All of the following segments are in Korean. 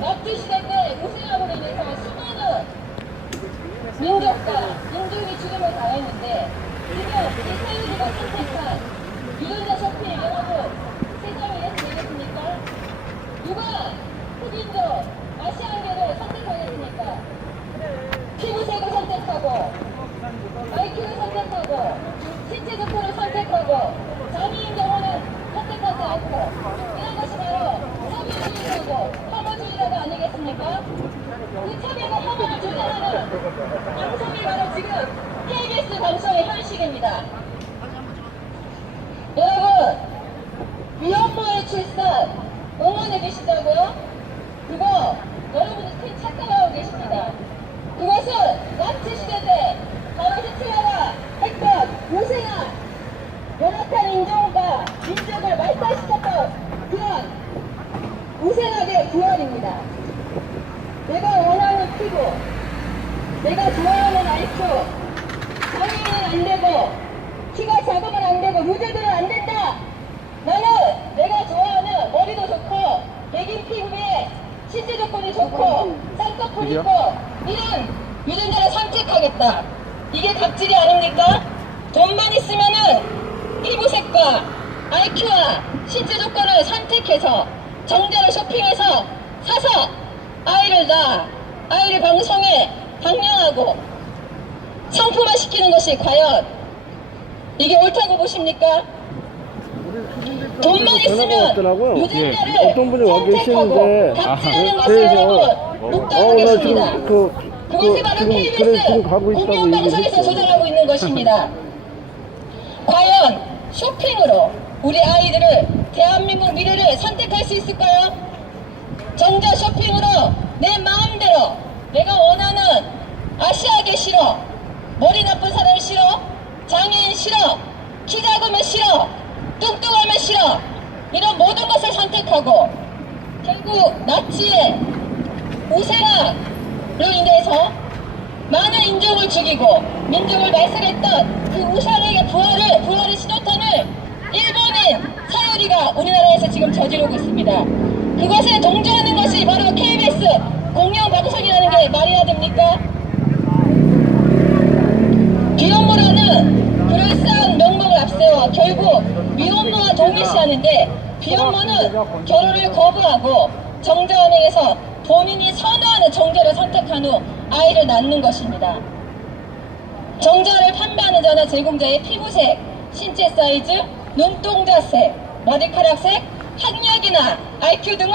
나치 시대 때 우승함으로 인해서 수많은 민족과 민족이 죽음을 당했는데 지금 이 사유리가 선택한 유전자 쇼핑 여러분 세상에 이래서 되겠습니까? 누가 흑인족 아시안계를 선택하겠습니까? 피부색을 선택하고 IQ를 선택하고 신체 조건을 선택하고 장애인 경우는 선택하지 않고 이런 것이 바로 차별주의라고 혐오주의라가 아니겠습니까? 그 차별과 혐오를 주장하는 방송이 바로 지금 KBS 방송의 현실입니다. 여러분 위험모의 출산 응원해 계시다고요? 그거 여러분들 큰 착각하고 계십니다. 그것은 나치 시대 때 바로 히틀러가 했던 우생한 연합한 인종과 민족을 말살시켰던 그런 우생학의 부활입니다. 내가 원하는 피부, 내가 좋아하는 IQ, 장애인은 안 되고 키가 작으면 안 되고 루저들은 안 된다. 나는 내가 좋아하는 머리도 좋고 백인 피부에 신체 조건이 좋고 쌍꺼풀 있고 이런 유전자를 선택하겠다. 이게 갑질이 아닙니까? 돈만 있으면은 피부색과 IQ와 신체 조건을 선택해서 정자를 쇼핑해서 사서 아이를 낳아 아이를 방송에 방영하고 상품화 시키는 것이 과연 이게 옳다고 보십니까? 돈만 있으면 유전자를 어떤 분이 와 선택하고 계시는데 갑질하는 것을 여러분 묵다고 계십니다. 그것이 바로 KBS 공영방송에서 조절하고 있는 것입니다. 과연 쇼핑으로 우리 아이들을 대한민국 미래를 선택할 수 있을까요? 정자 쇼핑으로 내 마음대로 내가 원하는 아시아계 싫어, 머리 나쁜 사람 싫어, 장애인 싫어, 키 작으면 싫어, 뚱뚱하면 싫어, 이런 모든 것을 선택하고 결국 나치의 우생학으로 인해서 많은 인종을 죽이고 민족을 말살했던 그 우상에게 부활의 신호탄을 일본인 사유리가 우리나라에서 지금 저지르고 있습니다. 그것에 동조하는 것이 바로 KBS 공영방송이라는 게 말이나 됩니까? 비혼모라는 그럴싸한 명목을 앞세워 결국 미혼모와 동일시하는데 비혼모는 결혼을 거부하고 정자은행에서 본인이 선호하는 정자를 선택한 후 아이를 낳는 것입니다. 정자를 판매하는 자나 제공자의 피부색, 신체 사이즈, 눈동자색, 머리카락색, 학력이나 IQ 등을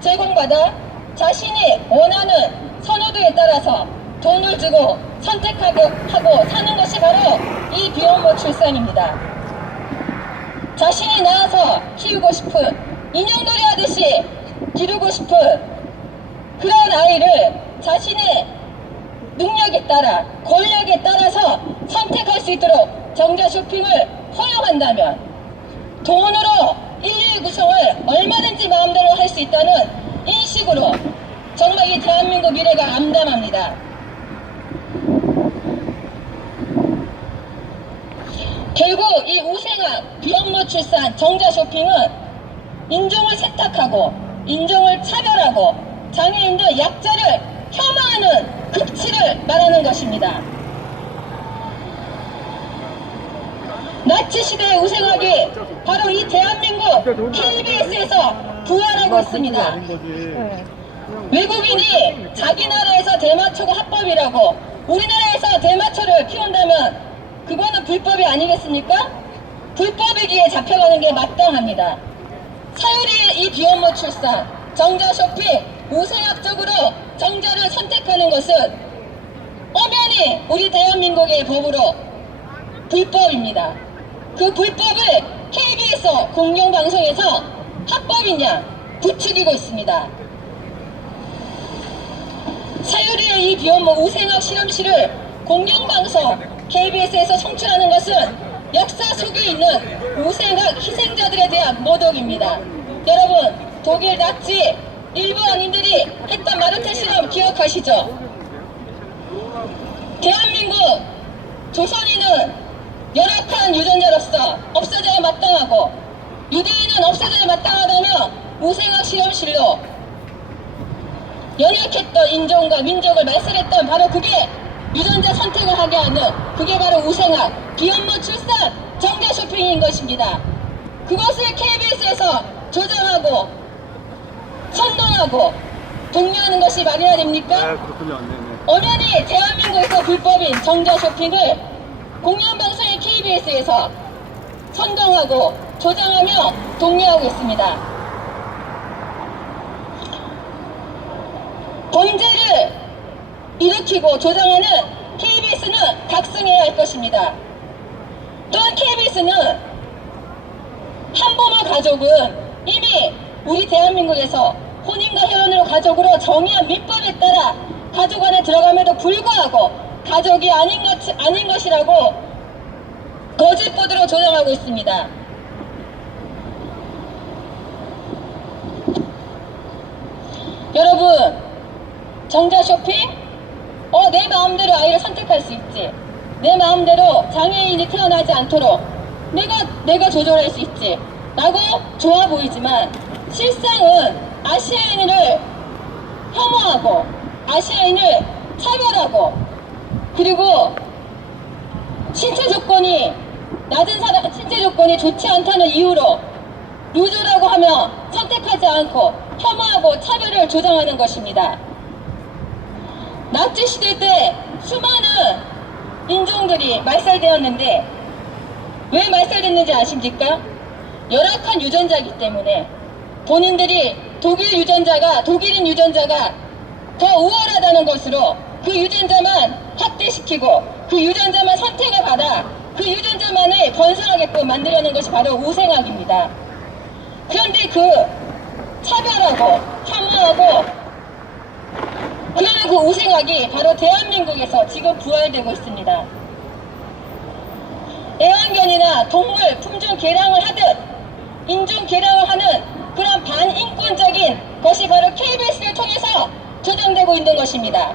제공받아 자신이 원하는 선호도에 따라서 돈을 주고 선택하고 사는 것이 바로 이 비혼모 출산입니다. 자신이 낳아서 키우고 싶은 인형놀이 하듯이 기르고 싶은 그런 아이를 자신의 능력에 따라 권력에 따라서 선택할 수 있도록 정자 쇼핑을 허용한다면 돈으로 인류의 구성을 얼마든지 마음대로 할 수 있다는 인식으로 정말 이 대한민국 미래가 암담합니다. 결국 이 우생학, 비혼모 출산, 정자 쇼핑은 인종을 세탁하고 인종을 차별하고 장애인들 약자를 혐오하는 극치를 말하는 것입니다. 나치 시대의 우생학이 바로 이 대한민국 KBS에서 부활하고 있습니다. 외국인이 자기 나라에서 대마초가 합법이라고 우리나라에서 대마초를 피운다면 그거는 불법이 아니겠습니까? 불법이기에 잡혀가는 게 마땅합니다. 사유리의 이 비혼모 출산, 정자 쇼핑, 우생학적으로 정자를 선택하는 것은 엄연히 우리 대한민국의 법으로 불법입니다. 그 불법을 KBS 공영방송에서 합법이냐 부추기고 있습니다. 사유리의 이 비혼모 우생학 실험실을 공영방송 KBS에서 송출하는 것은 역사 속에 있는 우생학 희생자들에 대한 모독입니다. 여러분, 독일 나치 일부 왕인들이 했던 마르테 실험 기억하시죠? 대한민국 조선인은 열악한 유전자로서 없어져야 마땅하고 유대인은 없어져야 마땅하다며 우생학 실험실로 연약했던 인종과 민족을 말살했던 바로 그게 유전자 선택을 하게 하는 그게 바로 우생학, 비혼모 출산, 정자 쇼핑인 것입니다. 그것을 KBS에서 조장하고 선동하고 독려하는 것이 말이나 됩니까? 네, 그렇군요. 네네. 엄연히 대한민국에서 불법인 정자 쇼핑을 공영방송인 KBS에서 선동하고 조장하며 독려하고 있습니다. 범죄를 일으키고 조장하는 KBS는 각성해야 할 것입니다. 또한 KBS는 한부모 가족은 이미 우리 대한민국에서 혼인과 혈연으로 가족으로 정의한 민법에 따라 가족 안에 들어감에도 불구하고 가족이 아닌 것이라고 거짓 보도로 조장하고 있습니다. 여러분, 정자 쇼핑? 내 마음대로 아이를 선택할 수 있지. 내 마음대로 장애인이 태어나지 않도록 내가 조절할 수 있지. 라고 좋아 보이지만 실상은 아시아인을 혐오하고 아시아인을 차별하고 그리고 신체 조건이 낮은 사람, 신체 조건이 좋지 않다는 이유로 루즈라고 하며 선택하지 않고 혐오하고 차별을 조장하는 것입니다. 나치 시대 때 수많은 인종들이 말살되었는데 왜 말살됐는지 아십니까? 열악한 유전자이기 때문에 본인들이 독일인 유전자가 더 우월하다는 것으로 그 유전자만 확대시키고 그 유전자만 선택을 받아 그 유전자만을 번성하게끔 만들려는 것이 바로 우생학입니다. 그런데 그 차별하고 혐오하고 그러는 그 우생학이 바로 대한민국에서 지금 부활되고 있습니다. 애완견이나 동물 품종 개량을 하듯 인종 개량을 하는 그런 반인권적인 것이 바로 KBS를 통해서 조장되고 있는 것입니다.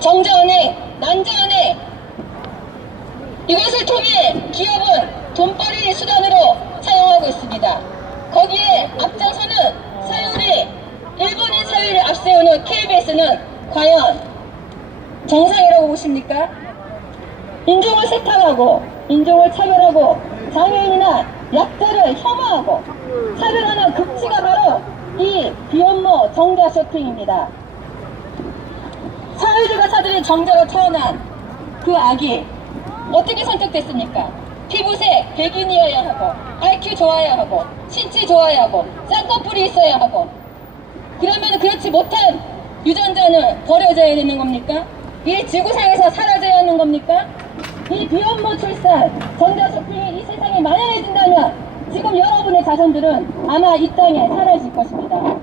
정자은행, 난자은행 이것을 통해 기업은 돈벌이 수단으로 사용하고 있습니다. 거기에 앞장서는 사유리, 일본인 사유리를 앞세우는 KBS는 과연 정상이라고 보십니까? 인종을 세탁하고 인종을 차별하고 장애인이나 약자를 혐오하고 차별하는 극치가 바로 이 비혼모 정자 쇼핑입니다. 사유리가 사들인 정자로 태어난 그 아기 어떻게 선택됐습니까? 피부색 백인이어야 하고 IQ 좋아야 하고 신체 좋아야 하고 쌍꺼풀이 있어야 하고 그러면 그렇지 못한 유전자는 버려져야 되는 겁니까? 이 지구상에서 사라져야 하는 겁니까? 이 비혼모 출산 정자 쇼핑이 이 세상에 만연해진다면 지금 여러분의 자손들은 아마 이 땅에 사라질 것입니다.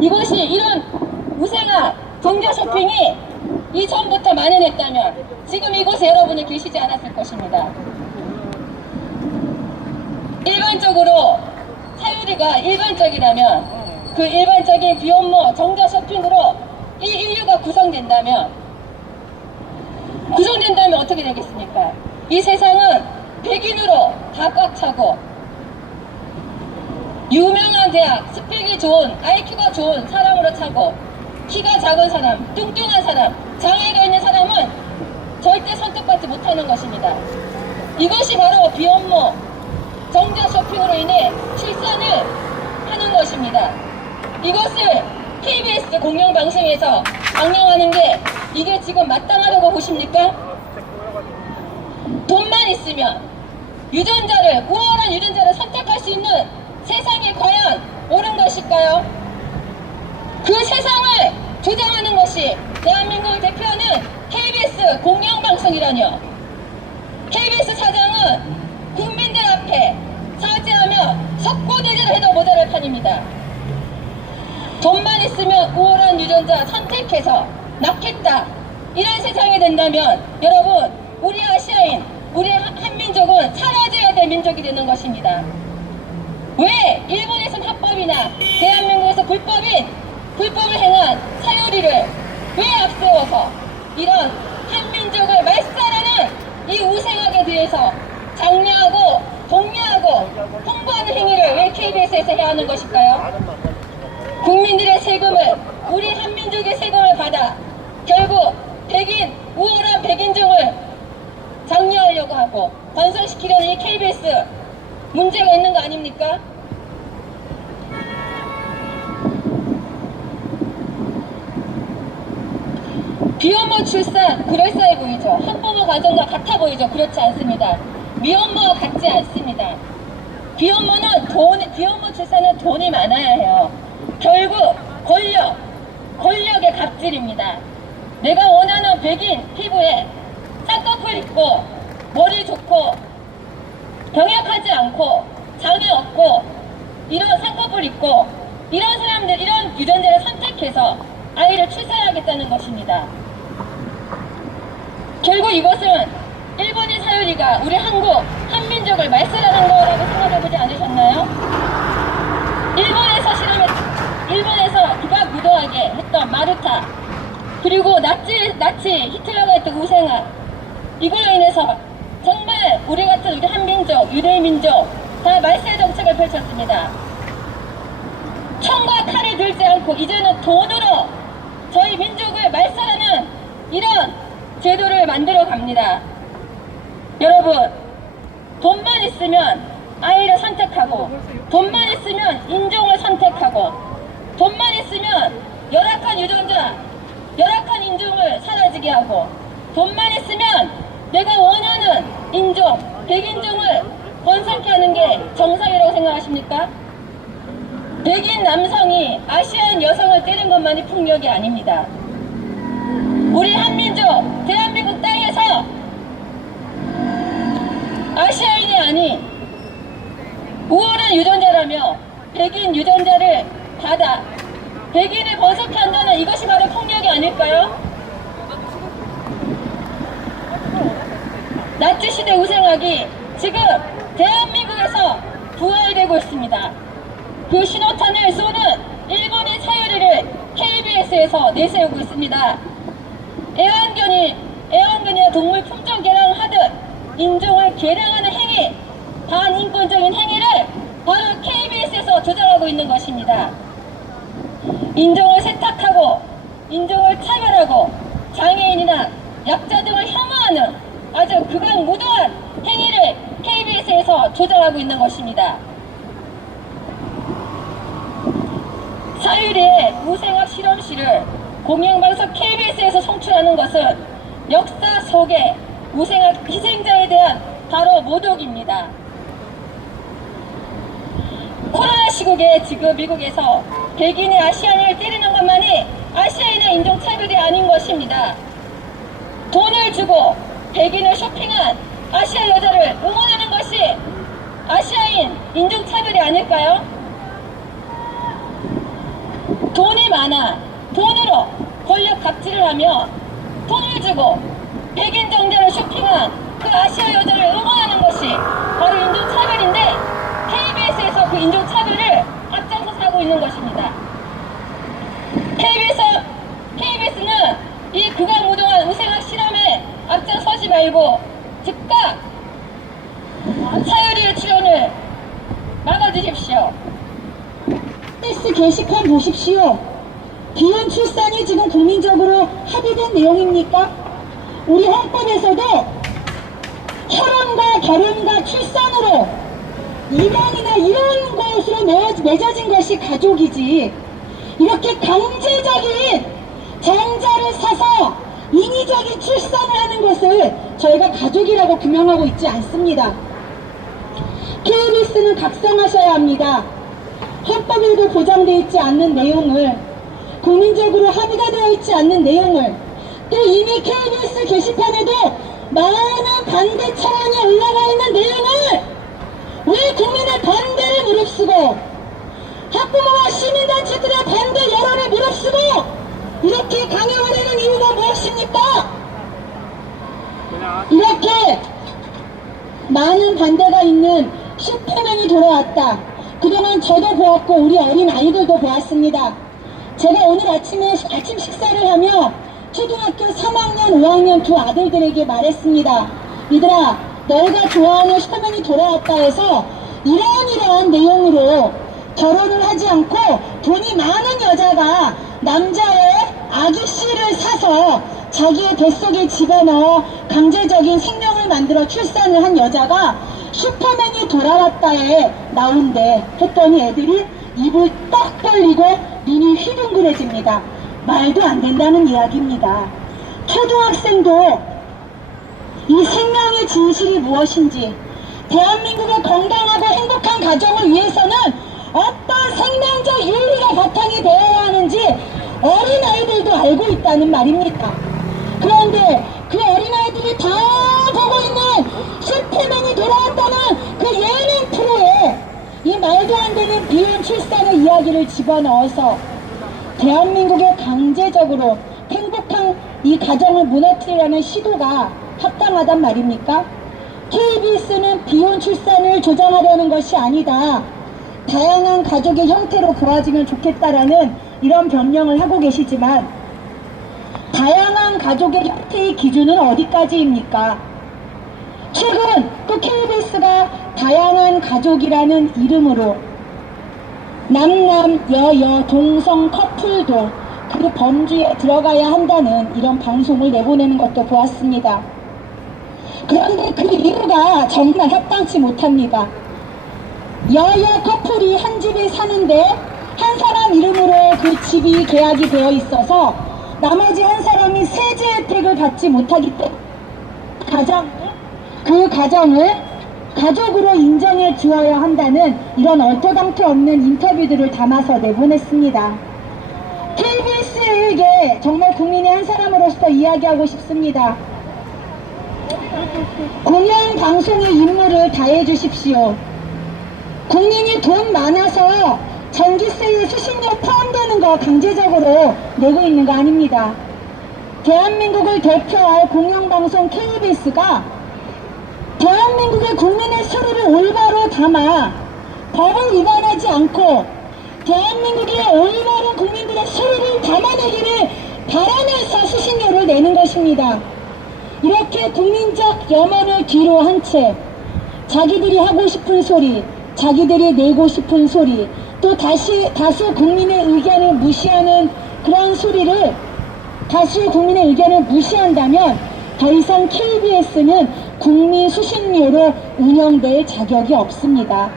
이것이 이런 우생학 정자 쇼핑이 이전부터 만연했다면 지금 이곳에 여러분이 계시지 않았을 것입니다. 일반적으로 사유리가 일반적이라면 그 일반적인 비혼모 정자 쇼핑으로 이 인류가 구성된다면 어떻게 되겠습니까? 이 세상은 백인으로 다 꽉 차고 유명한 대학, 스펙이 좋은, IQ가 좋은 사람으로 차고 키가 작은 사람, 뚱뚱한 사람, 장애가 있는 사람은 절대 선택받지 못하는 것입니다. 이것이 바로 비혼모 정자 쇼핑으로 인해 출산을 하는 것입니다. 이것을 KBS 공영방송에서 방영하는 게 이게 지금 마땅하다고 보십니까? 돈만 있으면 우월한 유전자를 선택할 수 있는 세상이 과연 옳은 것일까요? 그 세상을 조장하는 것이 대한민국을 대표하는 KBS 공영방송이라뇨. KBS 사장은 국민들 앞에 사죄하며 석고대죄를 해도 모자랄 판입니다. 돈만 있으면 우월한 유전자 선택해서 낳겠다. 이런 세상이 된다면 여러분 우리 아시아인, 우리 한민족은 사라져야 될 민족이 되는 것입니다. 왜 일본에서는 합법이나 대한민국에서 불법을 행한 사유리를 왜 앞세워서 이런 한민족을 말살하는 이 우생학에 대해서 장려하고 독려하고 홍보하는 행위를 왜 KBS에서 해야 하는 것일까요? 국민들의 세금을 우월한 백인종을 장려하려고 하고 번성시키려는 이 KBS 문제가 있는 거 아닙니까? 비혼모 출산 그럴싸해 보이죠? 학부모 가정과 같아 보이죠? 그렇지 않습니다. 미혼모와 같지 않습니다. 비혼모 출산은 돈이 많아야 해요. 결국 권력의 갑질입니다. 내가 원하는 백인 피부에 쌍꺼풀 있고 머리 좋고 병약하지 않고 장애 없고 이런 쌍꺼풀 있고 이런 사람들, 이런 유전자를 선택해서 아이를 출산하겠다는 것입니다. 결국 이것은 일본인 사유리가 우리 한민족을 말살하는 거라고 생각해보지 않으셨나요? 일본에서 극악무도하게 했던 마르타, 그리고 나치 히틀러가 했던 우생아, 이걸로 인해서 정말 우리 같은 우리 한민족, 유대민족 다 말세 정책을 펼쳤습니다. 총과 칼을 들지 않고 이제는 돈으로 저희 민족을 말살하는 이런 제도를 만들어 갑니다. 여러분, 돈만 있으면 아이를 선택하고, 돈만 있으면 인종을 선택하고, 돈만 있으면 열악한 유전자, 열악한 인종을 사라지게 하고, 돈만 있으면 내가 원하는 인종, 백인종을 번성케 하는 게 정상이라고 생각하십니까? 백인 남성이 아시아인 여성을 때린 것만이 폭력이 아닙니다. 우리 한민족, 대한민국 땅에서 아시아인이 아닌 우월한 유전자라며 백인 유전자를 받아 백인을 번성케 한다는 이것이 바로 폭력이 아닐까요? 나치 시대 우생학이 지금 대한민국에서 부활되고 있습니다. 그 신호탄을 쏘는 일본인 사유리를 KBS에서 내세우고 있습니다. 애완견이나 동물 품종 개량하듯 인종을 개량하는 행위, 반인권적인 행위를 바로 KBS에서 조장하고 있는 것입니다. 인종을 세탁하고 인종을 차별하고 장애인이나 약자 등을 혐오하는 아주 극악무도한 행위를 KBS에서 조장하고 있는 것입니다. 사유리의 우생학 실험실을 공영방송 KBS에서 송출하는 것은 역사 속의 우생학 희생자에 대한 바로 모독입니다. 코로나 시국에 지금 미국에서 백인이 아시아인을 때리는 것만이 아시아인의 인종차별이 아닌 것입니다. 돈을 주고 백인을 쇼핑한 아시아 여자를 응원하는 것이 아시아인 인종차별이 아닐까요? 돈이 많아 돈으로 권력 갑질을 하며 돈을 주고 백인 정자를 쇼핑한 그 아시아 여자를 응원하는 것이 바로 인종차별인데 KBS에서 그 인종차별을 앞장서서 하고 있는 것입니다. KBS는 이 극악무도한 우생학 실험에 앞장서지 말고 즉각 사유리의 출연을 막아주십시오. KBS 게시판 보십시오. 비혼 출산이 지금 국민적으로 합의된 내용입니까? 우리 헌법에서도 혈연과 결혼과 출산으로 입양이나 이런 것으로 맺어진 것이 가족이지, 이렇게 강제적인 정자를 사서 인위적인 출산을 하는 것을 저희가 가족이라고 규명하고 있지 않습니다. KBS는 각성하셔야 합니다. 헌법에도 보장되어 있지 않는 내용을, 국민적으로 합의가 되어 있지 않는 내용을, 또 이미 KBS 게시판에도 많은 반대 차원이 올라가 있는 내용을 왜 국민의 반대를 무릅쓰고 학부모와 시민단체들의 반대 여론을 무릅쓰고 이렇게 강요를 하는 이유가 무엇입니까? 이렇게 많은 반대가 있는 슈퍼맨이 돌아왔다. 그동안 저도 보았고 우리 어린 아이들도 보았습니다. 제가 오늘 아침 식사를 하며 초등학교 3학년, 5학년 두 아들들에게 말했습니다. 얘들아, 너희가 좋아하는 슈퍼맨이 돌아왔다 해서 이러한 내용으로 결혼을 하지 않고 돈이 많은 여자가 남자의 아기씨를 사서 자기의 뱃속에 집어넣어 강제적인 생명을 만들어 출산을 한 여자가 슈퍼맨이 돌아왔다에 나온대 했더니 애들이 입을 떡 벌리고 눈이 휘둥그레집니다. 말도 안 된다는 이야기입니다. 초등학생도 이 생명의 진실이 무엇인지, 대한민국의 건강하고 행복한 가정을 위해서는 어떤 생명적 윤리가 바탕이 되어야 하는지 어린아이들도 알고 있다는 말입니다. 그런데 그 어린아이들이 다 보고 있는 슈퍼맨이 돌아왔다는 그 예능 프로에 이 말도 안 되는 비혼 출산의 이야기를 집어넣어서 대한민국에 강제적으로 행복한 이 가정을 무너뜨리려는 시도가 합당하단 말입니까? KBS는 비혼 출산을 조장하려는 것이 아니다, 다양한 가족의 형태로 보아지면 좋겠다라는 이런 변명을 하고 계시지만, 다양한 가족의 형태의 기준은 어디까지입니까? 최근 또 KBS가 다양한 가족이라는 이름으로 남남 여여 동성 커플도 그 범주에 들어가야 한다는 이런 방송을 내보내는 것도 보았습니다. 그런데 그 이유가 정말 합당치 못합니다. 여여 커플이 한 집에 사는데 한 사람 이름으로 그 집이 계약이 되어 있어서 나머지 한 사람이 세제 혜택을 받지 못하기 때문에 그 가정을 가족으로 인정해 주어야 한다는 이런 얼토당토 없는 인터뷰들을 담아서 내보냈습니다. KBS에게 정말 국민의 한 사람으로서 이야기하고 싶습니다. 공영방송의 임무를 다해 주십시오. 국민이 돈 많아서 전기세에 수신료 포함되는 거 강제적으로 내고 있는 거 아닙니다. 대한민국을 대표할 공영방송 KBS가 대한민국의 국민의 소리를 올바로 담아 법을 위반하지 않고 대한민국의 올바른 국민들의 소리를 담아내기를 바라면서 수신료를 내는 것입니다. 이렇게 국민적 염원을 뒤로 한 채 자기들이 하고 싶은 소리, 자기들이 내고 싶은 소리, 또 다수 국민의 의견을 무시하는 그런 소리를, 다수의 국민의 의견을 무시한다면 더 이상 KBS는 국민 수신료로 운영될 자격이 없습니다.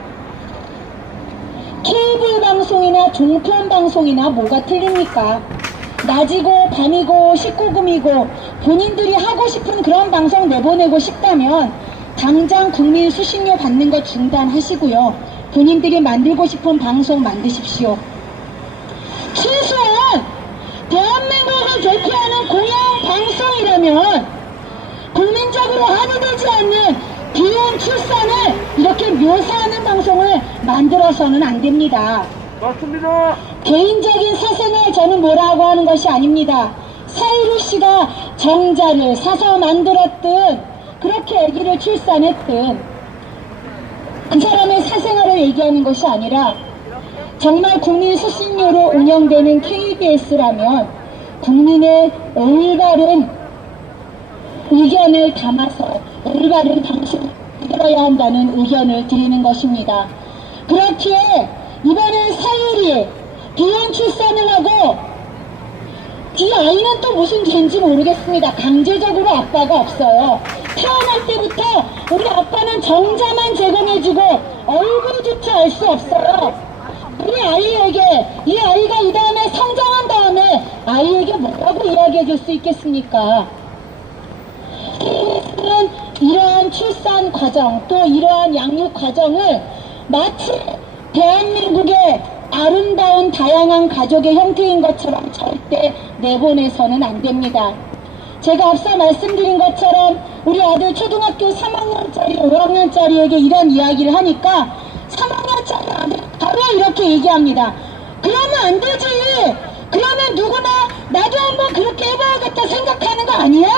케이블 방송이나 종편 방송이나 뭐가 틀립니까? 낮이고 밤이고 19금이고 본인들이 하고 싶은 그런 방송 내보내고 싶다면 당장 국민 수신료 받는 거 중단하시고요. 본인들이 만들고 싶은 방송 만드십시오. 최소한 대한민국을 대표하는 공영방송이라면 국민적으로 합의되지 않는 비혼 출산을 이렇게 묘사하는 방송을 만들어서는 안 됩니다. 맞습니다. 개인적인 사생을 저는 뭐라고 하는 것이 아닙니다. 사이루 씨가 정자를 사서 만들었든 그렇게 아기를 출산했든 그 사람의 사생활을 얘기하는 것이 아니라 정말 국민 수신료로 운영되는 KBS라면 국민의 올바른 의견을 담아서 올바른 방송을 들어야 한다는 의견을 드리는 것입니다. 그렇기에 이번에 사유리 비혼 출산을 하고 이 아이는 또 무슨 죄인지 모르겠습니다. 강제적으로 아빠가 없어요. 태어날 때부터 우리 아빠는 정자만 제공해주고 얼굴조차 알 수 없어요. 우리 아이에게, 이 아이가 이 다음에 성장한 다음에 아이에게 뭐라고 이야기해 줄 수 있겠습니까? 이러한 출산 과정, 또 이러한 양육 과정을 마치 대한민국의 아름다운 다양한 가족의 형태인 것처럼 절대 내보내서는 안 됩니다. 제가 앞서 말씀드린 것처럼 우리 아들 초등학교 3학년짜리, 5학년짜리에게 이런 이야기를 하니까 3학년짜리 아들 바로 이렇게 얘기합니다. 그러면 안 되지. 그러면 누구나 나도 한번 그렇게 해봐야겠다 생각하는 거 아니야?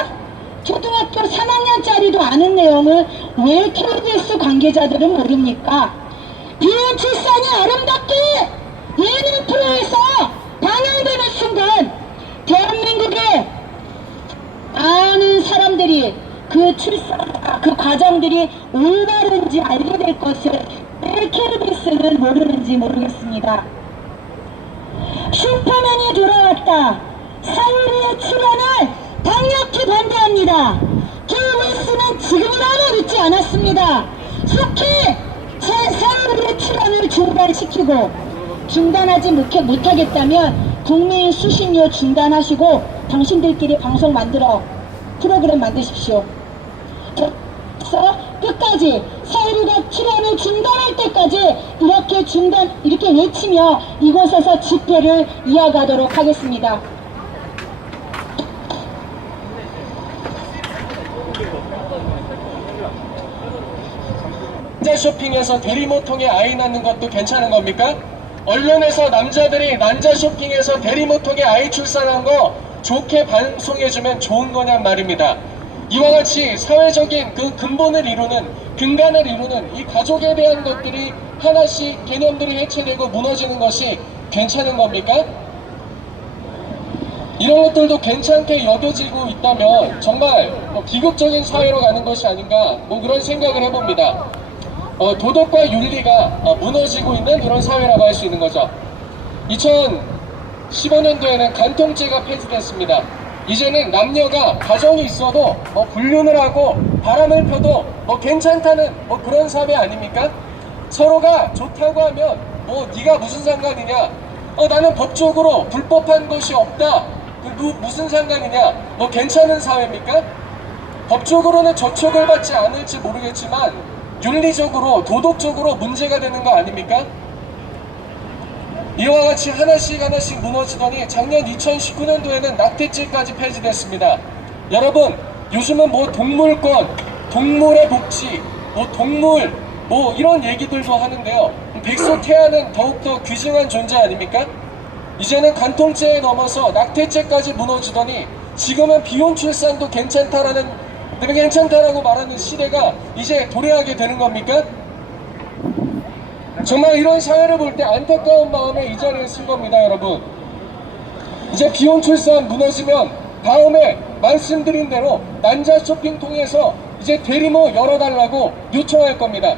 초등학교 3학년짜리도 아는 내용을 왜 KBS 관계자들은 모릅니까? 비혼 출산이 아름답게 예능 프로에서 방영되는 순간 대한민국의 많은 사람들이 그 출산, 그 과정들이 올바른지 알게 될 것을 왜 KBS는 모르는지 모르겠습니다. 슈퍼맨이 돌아왔다. 사유리의 출연을 강력 중요합니다. KBS는 지금이라도 늦지 않았습니다. 속히 사회의 출연을 중단하지 못하겠다면 국민 수신료 중단하시고 당신들끼리 방송 프로그램 만드십시오. 그래서 끝까지 사회가 출연을 중단할 때까지 이렇게 외치며 이곳에서 집회를 이어가도록 하겠습니다. 남자 쇼핑에서 대리모통에 아이 낳는 것도 괜찮은 겁니까? 언론에서 남자들이 남자 쇼핑에서 대리모통에 아이 출산한 거 좋게 방송해주면 좋은 거냔 말입니다. 이와 같이 사회적인 그 근간을 이루는 이 가족에 대한 것들이 하나씩 개념들이 해체되고 무너지는 것이 괜찮은 겁니까? 이런 것들도 괜찮게 여겨지고 있다면 정말 비극적인 사회로 가는 것이 아닌가 그런 생각을 해봅니다. 도덕과 윤리가 무너지고 있는 이런 사회라고 할 수 있는 거죠. 2015년도에는 간통죄가 폐지됐습니다. 이제는 남녀가 가정이 있어도 불륜을 하고 바람을 펴도 괜찮다는 그런 사회 아닙니까? 서로가 좋다고 하면 네가 무슨 상관이냐, 나는 법적으로 불법한 것이 없다, 무슨 상관이냐, 괜찮은 사회입니까? 법적으로는 저촉을 받지 않을지 모르겠지만 윤리적으로 도덕적으로 문제가 되는 거 아닙니까? 이와 같이 하나씩 무너지더니 작년 2019년도에는 낙태죄까지 폐지됐습니다. 여러분, 요즘은 동물권, 동물의 복지, 동물 이런 얘기들도 하는데요. 백소태아는 더욱더 귀중한 존재 아닙니까? 이제는 간통죄에 넘어서 낙태죄까지 무너지더니 지금은 비혼 출산도 괜찮다라고 말하는 시대가 이제 도래하게 되는 겁니까? 정말 이런 사회를 볼 때 안타까운 마음에 이 자리에 쓴 겁니다, 여러분. 이제 비혼 출산 무너지면 다음에 말씀드린 대로 남자 쇼핑 통해서 이제 대리모 열어달라고 요청할 겁니다.